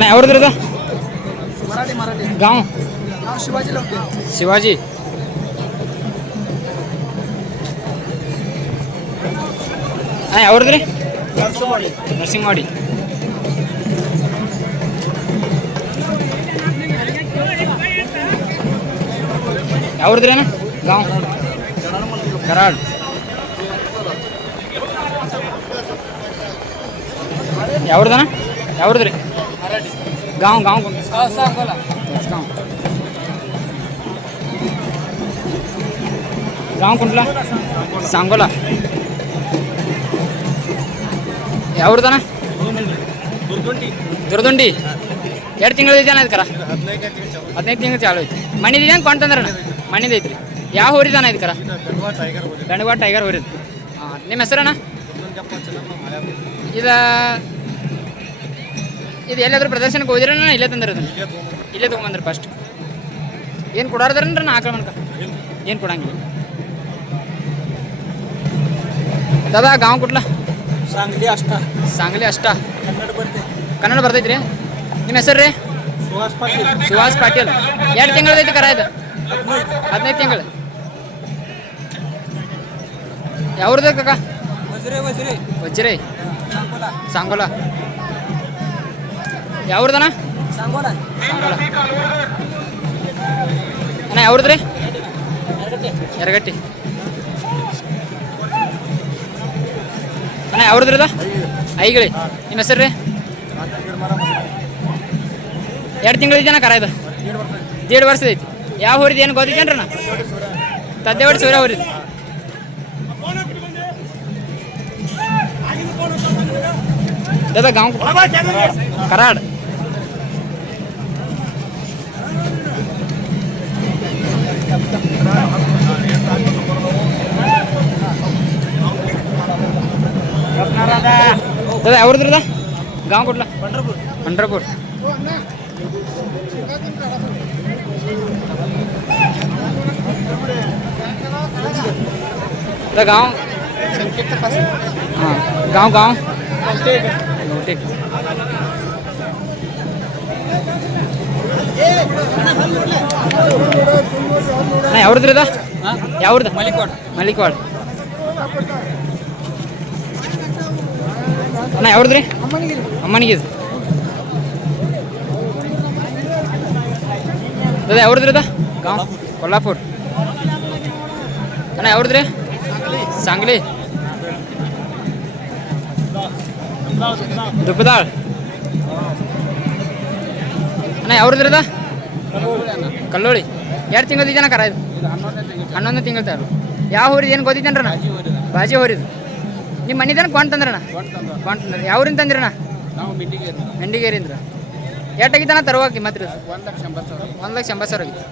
अरे यावर इधर मराठी मराठी गाँव नाव शिवाजी लवके शिवाजी अरे यावर इधर नरसिंहवाडी यावर इधर ना गाँव कराड यावरदना यावरद्री गाँव गाँव सांगोला गाँव गाँव कुंटला सांगोला यावरदना ದುರ್ದುಂಡಿ ಎರಡು ತಿಂಗಳು ಐತೆ ಅಣ್ಣ ಕರ 15 ತಿಂಗಳು ಚಾಲು ಐತಿ ಮಣ್ಣಿದ ಏನು ಕೊಂತಂದ್ರಣ್ಣ ಮಣ್ಣಿದ ಐತ್ರಿ ಯಾವ ಹೋರಿದಾನ ಐತಿ ಕರ ಗಂಡಗವಾಡ ಟೈಗರ್ ಹೋರಿದ ಹಾಂ ನಿಮ್ಮ ಹೆಸರಣ್ಣ ಇದು ಎಲ್ಲಾದ್ರೂ ಪ್ರದರ್ಶನಕ್ಕೆ ಹೋದಿರಣ್ಣ ಇಲ್ಲೇ ತಂದಿರೋದು ಇಲ್ಲೇ ತೊಗೊಂಬಂದ್ರಿ ಫಸ್ಟ್ ಏನು ಕೊಡಾರ್ದಾರನ್ರಿ ನಾ ಆಕಳ ಮನ್ಕ ಏನು ಕೊಡಂಗಿಲ್ಲ ದಾದಾ ಗಾಂವ್ ಕುಟ್ಲ सांगली अष्टा सांगली अष्टा कन्नड बरते ಕನ್ನಡ ಬರ್ತೈತ್ರಿ ನಿಮ್ಮ ಹೆಸರು ರೀ सुहास पाटील ಸುಹಾಸ್ ಪಾಟೀಲ್ ಎರಡು ತಿಂಗಳದೈತಿ ಕರ ಇದು 15 ತಿಂಗಳು ಯಾವ್ದು ಕಾಕ वजरे वजरे ವಜ್ರೇ सांगोला सांगोला ಯಾವ್ದಣ್ಣ सांगोला सांगोला ಅಣ್ಣ ಯಾವ್ದು ರೀ ಎರಗಟ್ಟಿ ಅಣ್ಣ ಯಾವ್ದು ರೀ ಐಗಳಿ ನಿಮ್ಮ ಹೆಸರು ರೀ 2 ತಿಂಗಳು ಐತಿ ಅಣ್ಣ ಕರ ಇದು 1.5 ವರ್ಷದ ಐತಿ ಯಾವ ಹೋರಿದ ಏನು ಗೊತ್ತೈತೇನ್ರಿ ಅಣ್ಣ ತದ್ದೇವಾಡಿ ಸೂರ್ಯ ಹೋರಿದ दादा गाँव कराड़ दादा यावर दादा गाँव कुठला पंढरपूर पंढरपूर दादा गाँव हाँ गाँव गाँव ಯಾವ್ದ್ರಿ ಅದ ಯಾವ್ದು मलिकवाड ಮಲಿಕ್ವಾಡ್ ಅಣ್ಣ ಯಾವ್ದ್ರಿ ಅಮ್ಮನಿಗೆ ಅದ ಯಾವ್ದ್ರಿ ಅದ ಗಾಂವ್ ಕೊಲ್ಲಾಪುರ್ ಅಣ್ಣ ಯಾವ್ದ್ರಿ सांगली ದುಪ್ಪದಾಳ್ ಅಣ್ಣ ಯಾವ್ದು ಇರದ ಕಲ್ಲೋಳಿ 2 ತಿಂಗಳು ಜನ ಕರ ಇದು 11 ತಿಂಗಳು ತಾರು ಯಾವ ಹೋರಿದ ಏನು ಗೊತ್ತಿದ್ದೇನ್ರಣ್ಣ ಬಾಜಿ ಹೋರಿದು ನಿಮ್ಮ ಮನಿದೇನ ಕೊಂತಂದ್ರಣ್ಣ ಕೊಂತಂದ್ರೆ ಯಾವ್ರಿಂದ ತಂದಿರಣ್ಣ ನಾವು ಮೆಂಡಿಗೇರಿಂದ ಎಷ್ಟಾಗಿದ್ದಾನ ತರುವಾಕಿ ಮಾತ್ರ 1,80,000 1,80,000 ಆಗಿತ್ತು